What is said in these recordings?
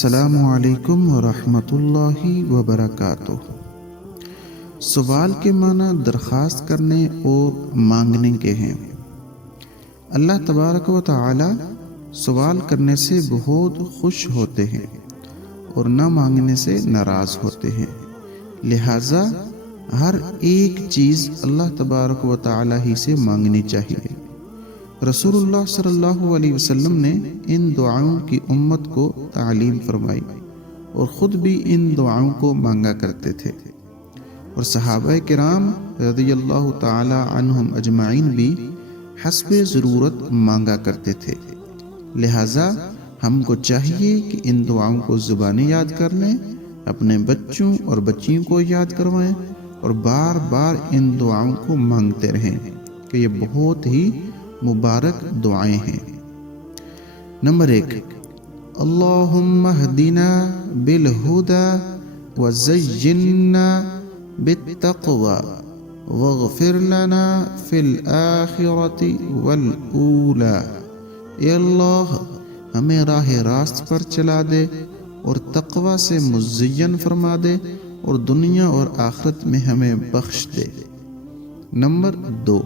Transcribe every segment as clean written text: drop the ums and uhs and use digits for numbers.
السلام علیکم ورحمۃ اللہ وبرکاتہ۔ سوال کے معنی درخواست کرنے اور مانگنے کے ہیں۔ اللہ تبارک و تعالی سوال کرنے سے بہت خوش ہوتے ہیں اور نہ مانگنے سے ناراض ہوتے ہیں، لہٰذا ہر ایک چیز اللہ تبارک و تعالی ہی سے مانگنی چاہیے۔ رسول اللہ صلی اللہ علیہ وسلم نے ان دعاؤں کی امت کو تعلیم فرمائی اور خود بھی ان دعاؤں کو مانگا کرتے تھے، اور صحابہ کرام رضی اللہ تعالی عنہم اجمعین بھی حسب ضرورت مانگا کرتے تھے، لہٰذا ہم کو چاہیے کہ ان دعاؤں کو زبانی یاد کر لیں، اپنے بچوں اور بچیوں کو یاد کروائیں اور بار بار ان دعاؤں کو مانگتے رہیں کہ یہ بہت ہی مبارک دعائیں ہیں۔ نمبر 1، اللہم اہدنا بالہدی وزینا بالتقوی واغفر لنا فی الآخرۃ والأولی۔ اے اللہ، ہمیں راہ راست پر چلا دے اور تقوی سے مزین فرما دے اور دنیا اور آخرت میں ہمیں بخش دے۔ نمبر 2،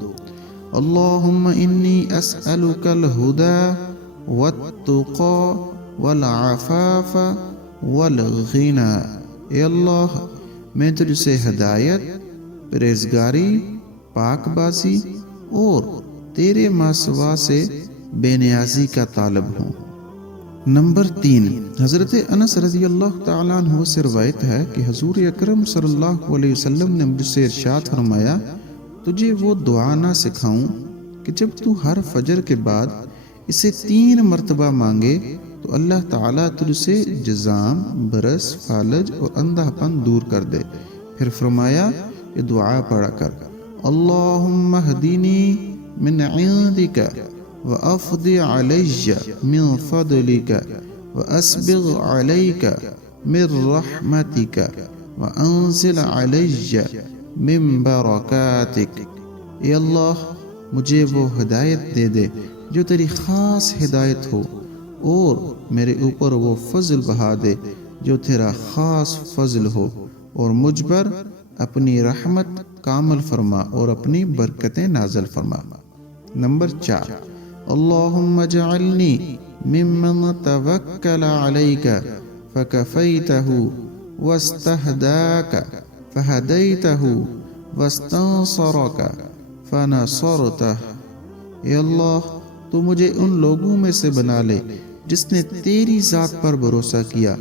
اللہم انی اسألک الہدی والتقی والعفاف والغنی۔ اے اللہ، میں تجھ سے ہدایت، پرہیزگاری، پاک بازی اور تیرے ماسوا سے بے نیازی کا طالب ہوں۔ نمبر 3، حضرت انس رضی اللہ تعالیٰ عنہ سے روایت ہے کہ حضور اکرم صلی اللہ علیہ وسلم نے مجھ سے ارشاد فرمایا، تجھے وہ دعا نہ سکھاؤں کہ جب تو ہر فجر کے بعد اسے 3 مرتبہ مانگے تو اللہ تعالیٰ تجھ سے جذام، برس، فالج اور اندھا پن دور کر دے۔ پھر فرمایا، یہ دعا پڑھا کر، اللہم اہدنی من عندک وافض علی من فضلک واسبغ علیک من رحمتک وانزل علی من برکاتک۔ اے اللہ، مجھے وہ ہدایت دے دے جو تیری خاص ہدایت ہو، اور میرے اوپر وہ فضل بہا دے جو تیرا خاص فضل ہو، اور مجھ پر اپنی رحمت کامل فرما اور اپنی برکتیں نازل فرما۔ نمبر 4، اللہم اجعلنی ممن توکل علیک فکفیتہ واستہداک فہدیتہ واستنصرک فنصرتہ۔ اے اللہ، تو مجھے ان لوگوں میں سے بنا لے جس نے تیری ذات پر بھروسہ کیا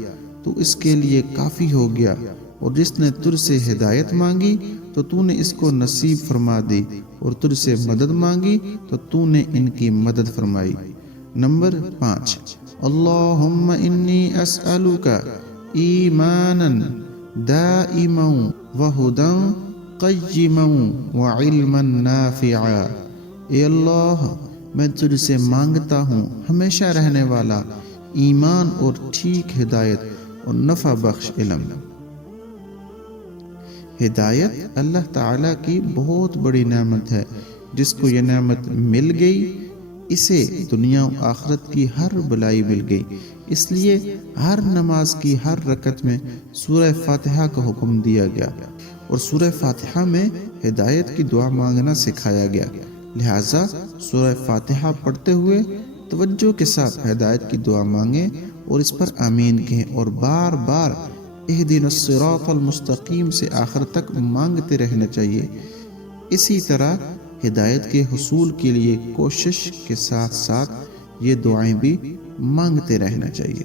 تو اس کے لیے کافی ہو گیا، اور جس نے تجھ سے ہدایت مانگی تو تو نے اس کو نصیب فرما دی، اور تجھ سے مدد مانگی تو تو نے ان کی مدد فرمائی۔ نمبر 5، اللہم انی اسألک ایمانا دائما وہدا قیما وعلما نافعا۔ اے اللہ، میں تجھ سے مانگتا ہوں ہمیشہ رہنے والا ایمان اور ٹھیک ہدایت اور نفع بخش علم۔ ہدایت اللہ تعالیٰ کی بہت بڑی نعمت ہے، جس کو یہ نعمت مل گئی اسے دنیا و آخرت کی ہر بلائی مل گئی۔ اس لیے ہر نماز کی ہر رکعت میں سورہ فاتحہ کا حکم دیا گیا، اور سورہ فاتحہ میں ہدایت کی دعا مانگنا سکھایا گیا، لہٰذا سورہ فاتحہ پڑھتے ہوئے توجہ کے ساتھ ہدایت کی دعا مانگیں اور اس پر آمین کہیں، اور بار بار اہدنا الصراط المستقیم سے آخر تک مانگتے رہنا چاہیے۔ اسی طرح ہدایت کے حصول کے لیے کوشش کے ساتھ ساتھ یہ دعائیں بھی مانگتے رہنا چاہیے۔